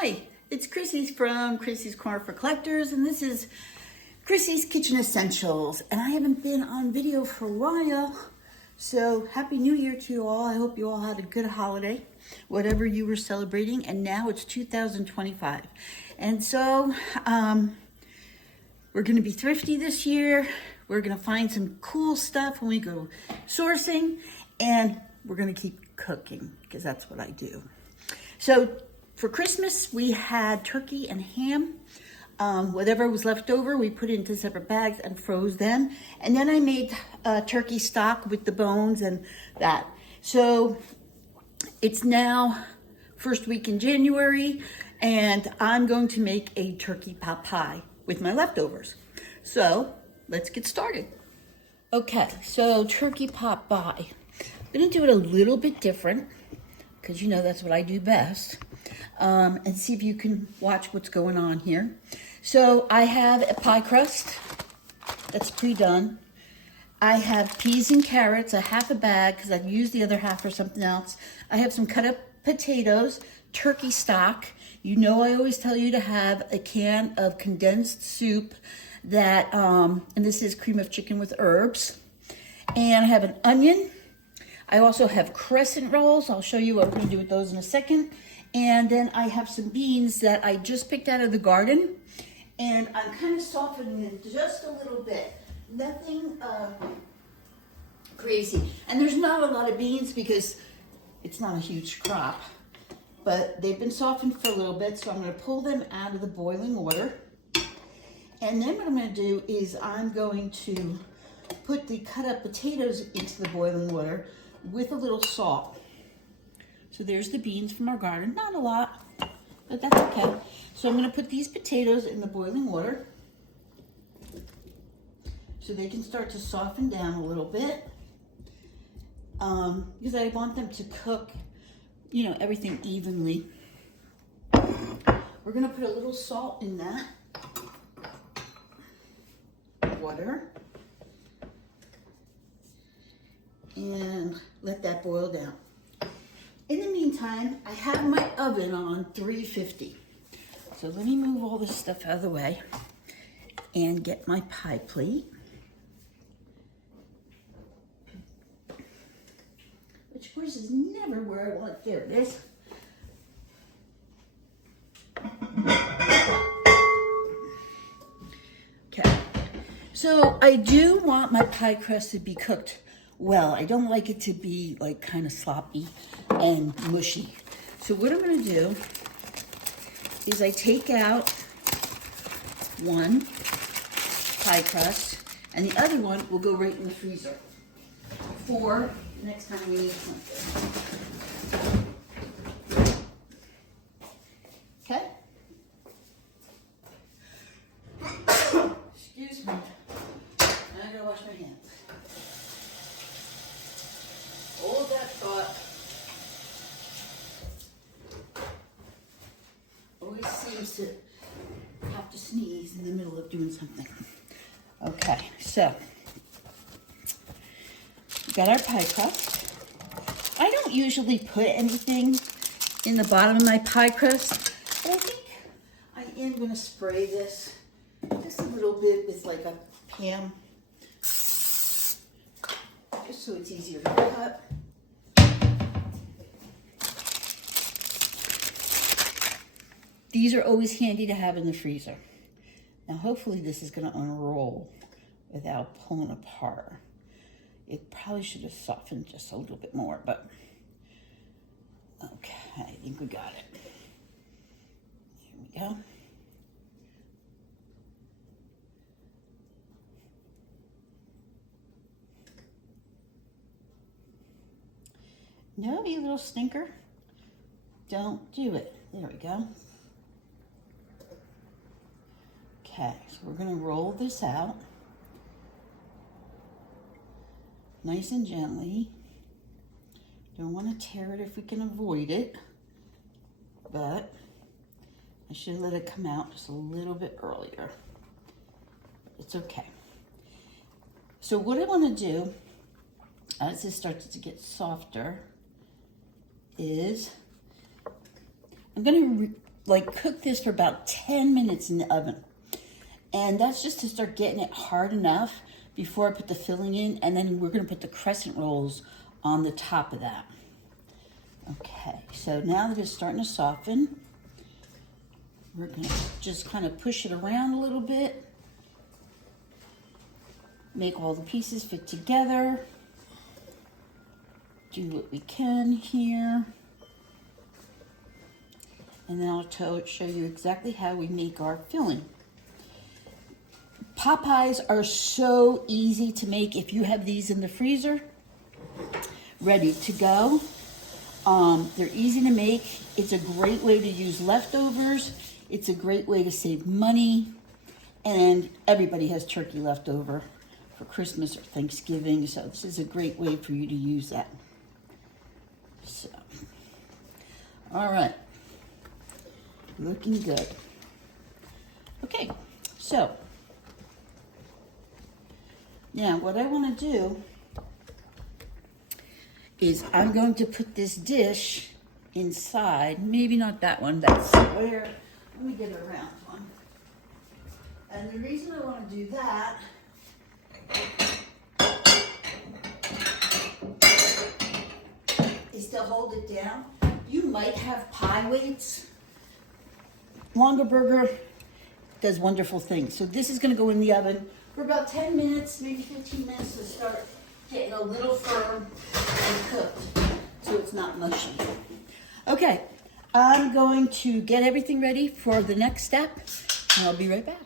Hi, it's Chrissy's from Chrissy's Corner for Collectors, and this is Chrissy's Kitchen Essentials. And I haven't been on video for a while, so Happy New Year to you all. I hope you all had a good holiday, whatever you were celebrating. And now it's 2025. And so we're going to be thrifty this year. We're going to find some cool stuff when we go sourcing, and we're going to keep cooking because that's what I do. So for Christmas, we had turkey and ham. Whatever was left over, we put into separate bags and froze them. And then I made turkey stock with the bones and that. So it's now first week in January, and I'm going to make a turkey pot pie with my leftovers. So let's get started. Okay, so turkey pot pie. I'm gonna do it a little bit different because you know that's what I do best. And see if you can watch what's going on here. So I have a pie crust that's pre-done. I have peas and carrots, a half a bag because I've used the other half for something else. I have some cut up potatoes, turkey stock. You know I always tell you to have a can of condensed soup that, and this is cream of chicken with herbs. And I have an onion. I also have crescent rolls. I'll show you what we're going to do with those in a second. And then I have some beans that I just picked out of the garden. And I'm kind of softening them just a little bit. Nothing crazy. And there's not a lot of beans because it's not a huge crop. But they've been softened for a little bit, so I'm going to pull them out of the boiling water. And then what I'm going to do is I'm going to put the cut up potatoes into the boiling water with a little salt. So there's the beans from our garden. Not a lot, but that's okay. So I'm going to put these potatoes in the boiling water so they can start to soften down a little bit, because I want them to cook, you know, everything evenly. We're going to put a little salt in that water and let that boil down. In the meantime, I have my oven on 350. So let me move all this stuff out of the way and get my pie plate. Which of course is never where I want it. There it is. Okay. So I do want my pie crust to be cooked well. I don't like it to be like kind of sloppy and mushy. So what I'm going to do is I take out one pie crust and the other one will go right in the freezer for next time we need something. Okay? Excuse me. I gotta wash my hands. Hold that thought. Always seems to have to sneeze in the middle of doing something. Okay, so we got our pie crust. I don't usually put anything in the bottom of my pie crust, but I think I am going to spray this just a little bit with like a Pam, just so it's easier to cut. These are always handy to have in the freezer. Now hopefully this is going to unroll without pulling apart. It probably should have softened just a little bit more, but okay, I think we got it. Here we go. No, you little stinker. Don't do it. There we go. Okay, so we're going to roll this out nice and gently. Don't want to tear it if we can avoid it, but I should let it come out just a little bit earlier. It's okay. So what I want to do as this starts to get softer is I'm going to like cook this for about 10 minutes in the oven. And that's just to start getting it hard enough before I put the filling in. And then we're gonna put the crescent rolls on the top of that. Okay, so now that it's starting to soften, we're gonna just kind of push it around a little bit. Make all the pieces fit together. Do what we can here. And then I'll show you exactly how we make our filling. Pot pies are so easy to make if you have these in the freezer, ready to go. They're easy to make. It's a great way to use leftovers. It's a great way to save money. And everybody has turkey left over for Christmas or Thanksgiving. So this is a great way for you to use that. So, all right. Looking good. Okay, so now what I want to do is I'm going to put this dish inside, maybe not that one, that square. Let me get a round one. And the reason I want to do that is to hold it down. You might have pie weights. Longaberger does wonderful things. So this is going to go in the oven for about 10 minutes, maybe 15 minutes to start getting a little firm and cooked so it's not mushy. Okay, I'm going to get everything ready for the next step and I'll be right back.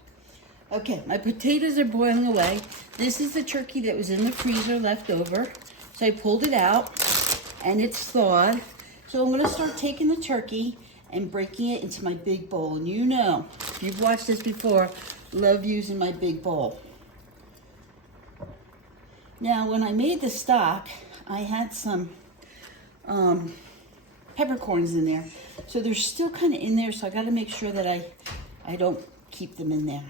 Okay, my potatoes are boiling away. This is the turkey that was in the freezer left over. So I pulled it out and it's thawed. So I'm going to start taking the turkey and breaking it into my big bowl. And you know, if you've watched this before, love using my big bowl. Now, when I made the stock, I had some peppercorns in there. So they're still kind of in there, so I got to make sure that I don't keep them in there.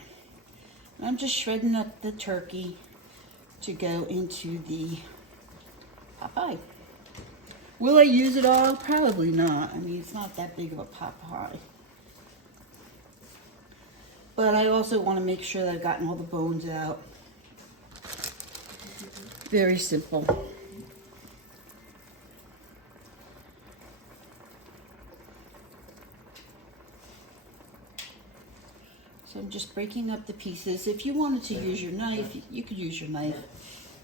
I'm just shredding up the turkey to go into the pot pie. Will I use it all? Probably not. I mean, it's not that big of a pot pie. But I also want to make sure that I've gotten all the bones out. Very simple. So I'm just breaking up the pieces. If you wanted to use your knife, you could use your knife.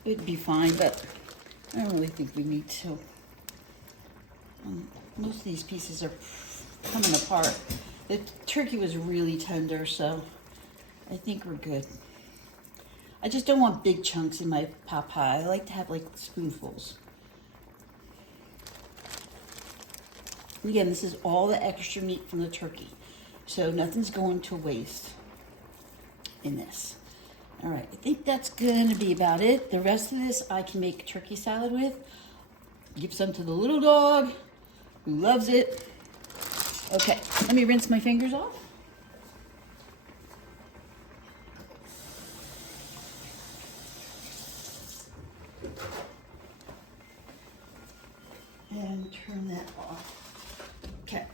It'd be fine, but I don't really think we need to. Most of these pieces are coming apart. The turkey was really tender, so I think we're good. I just don't want big chunks in my pot pie. I like to have like spoonfuls. And again, this is all the extra meat from the turkey, so nothing's going to waste in this. All right, I think that's going to be about it. The rest of this I can make turkey salad with. Give some to the little dog who loves it. Okay, let me rinse my fingers off. And turn that off. Okay.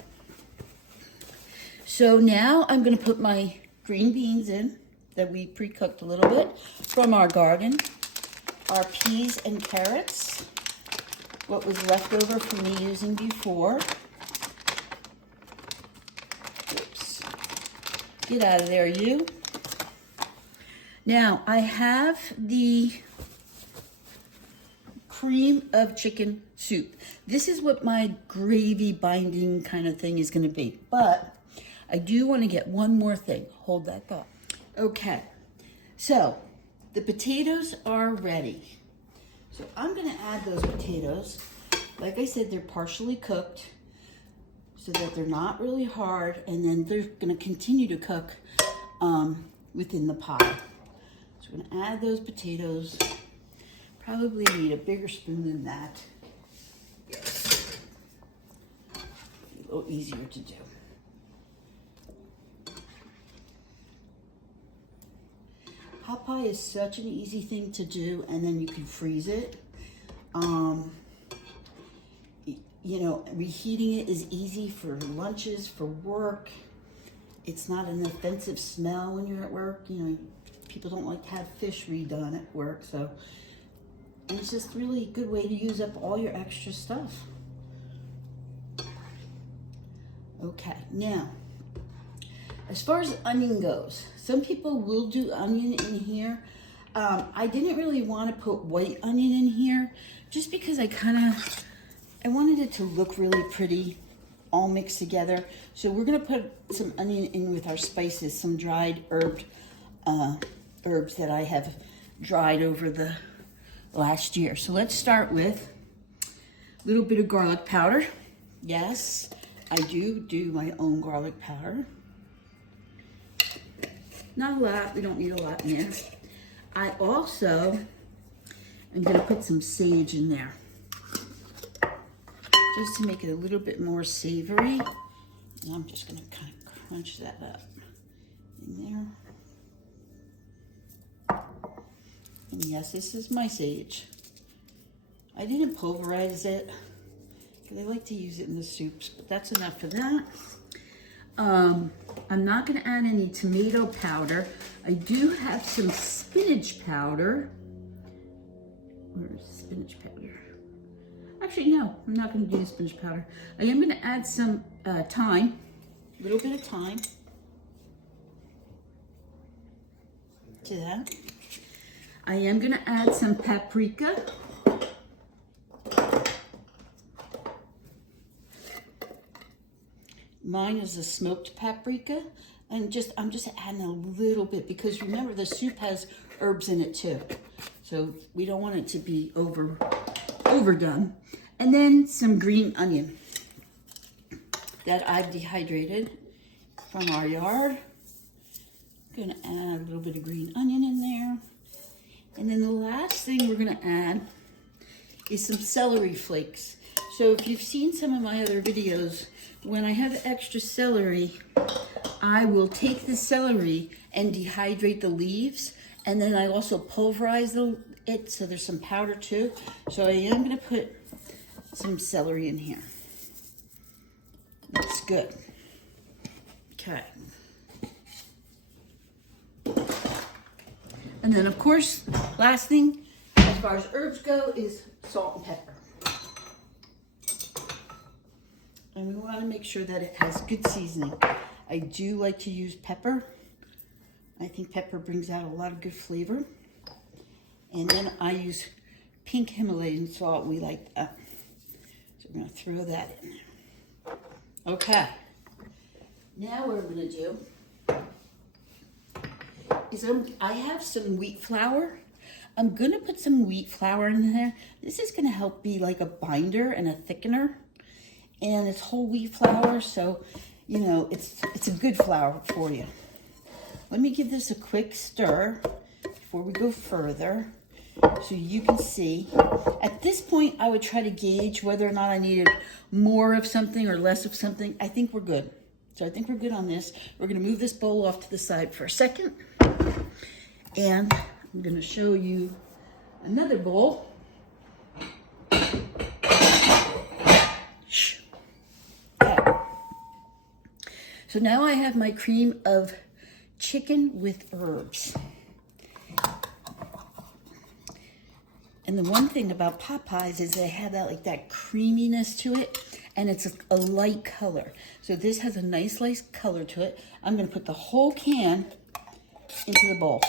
So now I'm going to put my green beans in that we pre-cooked a little bit from our garden. Our peas and carrots, what was left over from me using before. Oops. Get out of there, you. Now, I have the cream of chicken soup. This is what my gravy binding kind of thing is going to be. But I do want to get one more thing. Hold that thought. Okay, so the potatoes are ready. So I'm going to add those potatoes. Like I said, they're partially cooked so that they're not really hard, and then they're going to continue to cook within the pie. So I'm going to add those potatoes. Probably need a bigger spoon than that. Yes. A little easier to do. Pot pie is such an easy thing to do, and then you can freeze it. You know, reheating it is easy for lunches, for work. It's not an offensive smell when you're at work. You know, people don't like to have fish redone at work, so it's just really a good way to use up all your extra stuff. Okay, now, as far as onion goes, some people will do onion in here. I didn't really want to put white onion in here just because I wanted it to look really pretty, all mixed together. So we're gonna put some onion in with our spices, some dried herbs that I have dried over the last year. So let's start with a little bit of garlic powder. Yes, I do my own garlic powder. Not a lot, we don't need a lot in there. I also am gonna put some sage in there, just to make it a little bit more savory. And I'm just gonna kind of crunch that up in there. And yes, this is my sage. I didn't pulverize it, because I like to use it in the soups, but that's enough for that. I'm not gonna add any tomato powder. I do have some spinach powder. Where's spinach powder? Actually, no, I'm not gonna do the spinach powder. I am gonna add some thyme, a little bit of thyme to that. I am gonna add some paprika. Mine is a smoked paprika, and I'm just adding a little bit because remember the soup has herbs in it too, so we don't want it to be overdone. And then some green onion that I've dehydrated from our yard. I'm gonna add a little bit of green onion in there, and then the last thing we're gonna add is some celery flakes. So if you've seen some of my other videos, when I have extra celery, I will take the celery and dehydrate the leaves, and then I also pulverize it so there's some powder too. So I am gonna put some celery in here. That's good. Okay. And then of course, last thing, as far as herbs go, is salt and pepper. And we want to make sure that it has good seasoning. I do like to use pepper. I think pepper brings out a lot of good flavor. And then I use pink Himalayan salt. We like that. So we're going to throw that in there. Okay. Now what I'm going to do is I have some wheat flour. I'm going to put some wheat flour in there. This is going to help be like a binder and a thickener. And it's whole wheat flour, so, you know, it's a good flour for you. Let me give this a quick stir before we go further so you can see. At this point, I would try to gauge whether or not I needed more of something or less of something. I think we're good. So I think we're good on this. We're going to move this bowl off to the side for a second. And I'm going to show you another bowl. So now I have my cream of chicken with herbs. And the one thing about Popeyes is they have that creaminess to it, and it's a light color. So this has a nice light color to it. I'm gonna put the whole can into the bowl.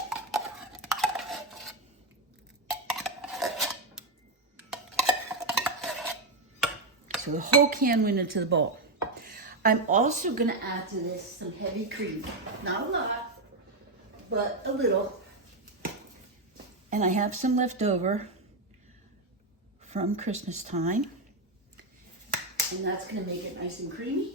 So the whole can went into the bowl. I'm also gonna add to this some heavy cream. Not a lot, but a little. And I have some left over from Christmas time. And that's gonna make it nice and creamy.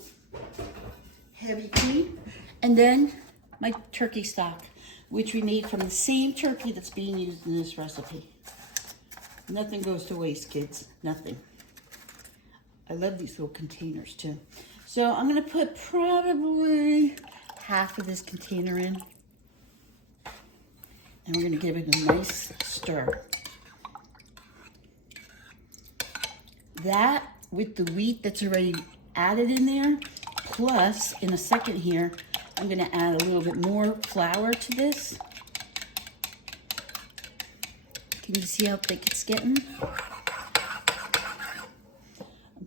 Heavy cream. And then my turkey stock, which we made from the same turkey that's being used in this recipe. Nothing goes to waste, kids, nothing. I love these little containers too. So I'm gonna put probably half of this container in. And we're gonna give it a nice stir. That with the wheat that's already added in there, plus in a second here, I'm gonna add a little bit more flour to this. Can you see how thick it's getting? I'm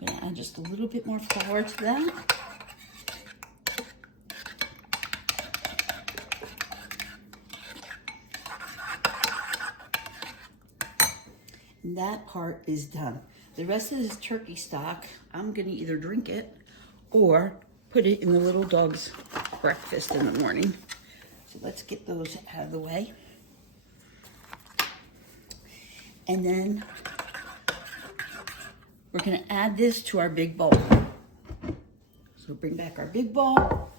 gonna add just a little bit more flour to that. And that part is done. The rest of this turkey stock, I'm gonna either drink it or put it in the little dog's breakfast in the morning. So let's get those out of the way. And then we're gonna add this to our big bowl. So bring back our big bowl.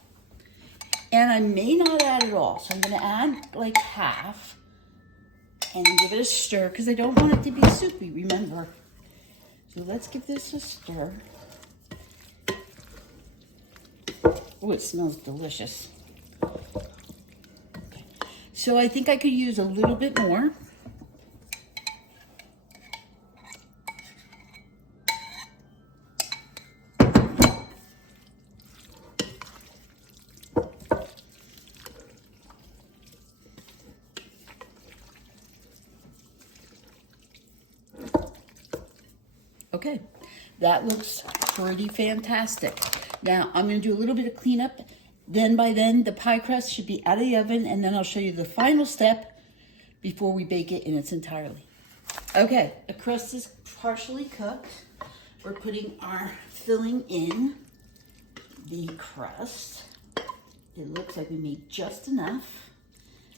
And I may not add it all. So I'm gonna add like half and give it a stir because I don't want it to be soupy, remember. So let's give this a stir. Oh, it smells delicious. Okay. So I think I could use a little bit more. Okay, that looks pretty fantastic. Now I'm gonna do a little bit of cleanup. Then by then the pie crust should be out of the oven, and then I'll show you the final step before we bake it in its entirety. Okay, the crust is partially cooked. We're putting our filling in the crust. It looks like we made just enough,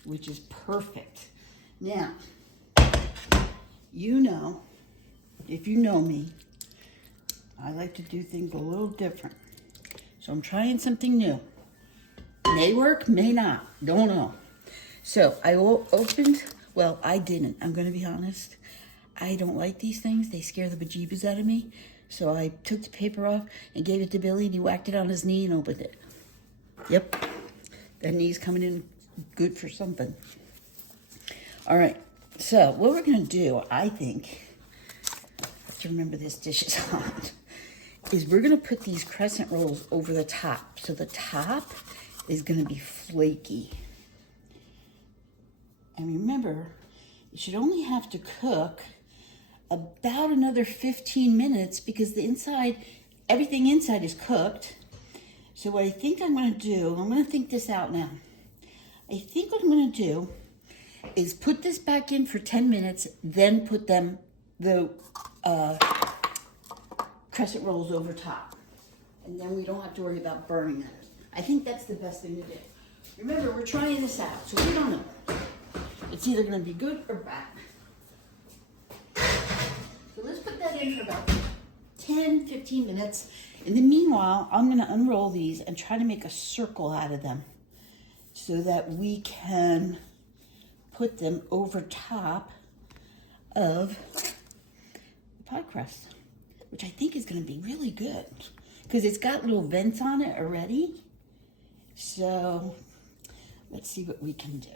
which is perfect. Now, you know, if you know me, I like to do things a little different. So I'm trying something new. May work, may not, don't know. So I opened, well, I didn't, I'm gonna be honest. I don't like these things, they scare the bejeebus out of me. So I took the paper off and gave it to Billy and he whacked it on his knee and opened it. Yep, that knee's coming in good for something. All right, so what we're gonna do, I think, to remember this dish is hot, is we're gonna put these crescent rolls over the top. So the top is gonna be flaky. And remember, you should only have to cook about another 15 minutes because the inside, everything inside is cooked. So what I think I'm gonna do, I'm gonna think this out now. I think what I'm gonna do is put this back in for 10 minutes, then put them, the crescent rolls over top. And then we don't have to worry about burning them. I think that's the best thing to do. Remember, we're trying this out, so we don't know. It's either gonna be good or bad. So let's put that in for about 10, 15 minutes. In the meanwhile, I'm gonna unroll these and try to make a circle out of them so that we can put them over top of the pie crust, which I think is gonna be really good because it's got little vents on it already. So let's see what we can do.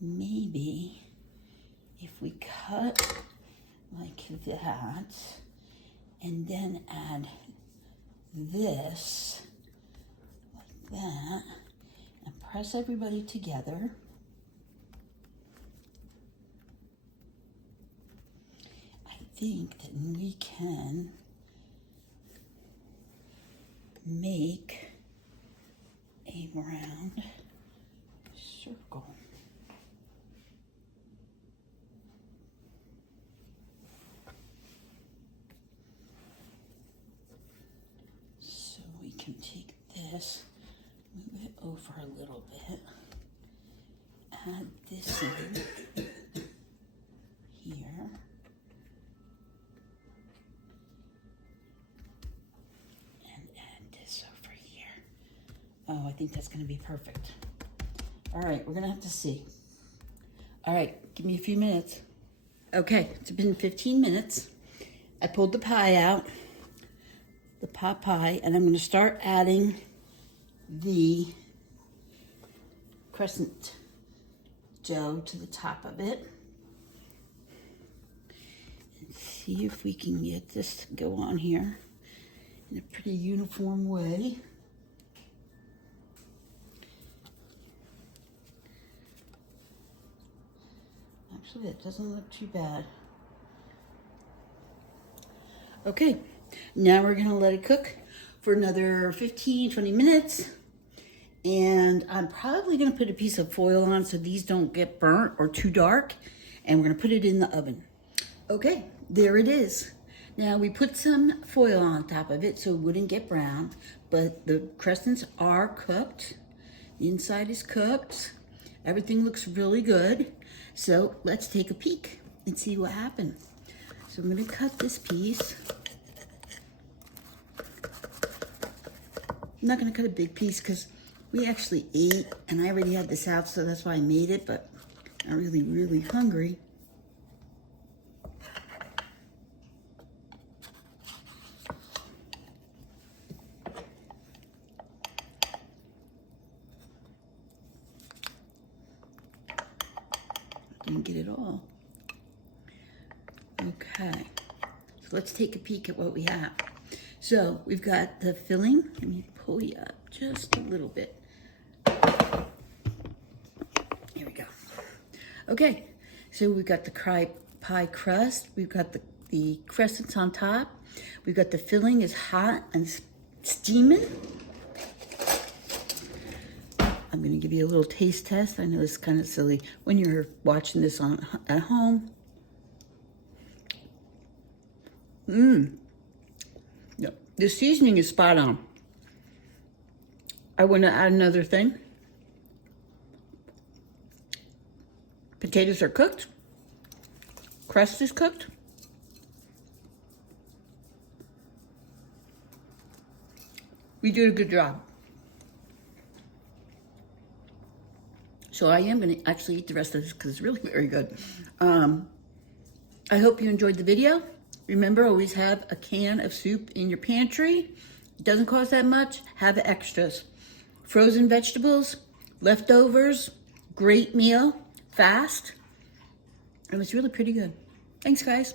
Maybe if we cut like that and then add this like that and press everybody together. I think that we can make a round circle. So we can take this, move it over a little bit, add this in here, and add this over here. Oh, I think that's gonna be perfect. All right, we're gonna have to see. All right, give me a few minutes. Okay, it's been 15 minutes. I pulled the pie out, the pot pie, and I'm gonna start adding the crescent dough to the top of it. And see if we can get this to go on here in a pretty uniform way. Actually, it doesn't look too bad. Okay, now we're gonna let it cook for another 15, 20 minutes. And I'm probably gonna put a piece of foil on so these don't get burnt or too dark. And we're gonna put it in the oven. Okay, there it is. Now we put some foil on top of it so it wouldn't get brown, but the crescents are cooked. The inside is cooked. Everything looks really good. So let's take a peek and see what happened. So I'm gonna cut this piece. I'm not gonna cut a big piece because we actually ate and I already had this out, so that's why I made it, but I'm really, really hungry. Didn't get it all. Okay, so let's take a peek at what we have. So we've got the filling. Let me pull you up just a little bit. Here we go. Okay, so we've got the pie crust. We've got the crescents on top. We've got the filling is hot and steaming. I'm gonna give you a little taste test. I know it's kind of silly when you're watching this at home. Yeah, the seasoning is spot on. I want to add another thing. Potatoes are cooked. Crust is cooked. We did a good job. So I am going to actually eat the rest of this because it's really very good. I hope you enjoyed the video. Remember, always have a can of soup in your pantry. It doesn't cost that much. Have extras. Frozen vegetables, leftovers, great meal, fast. It was really pretty good. Thanks, guys.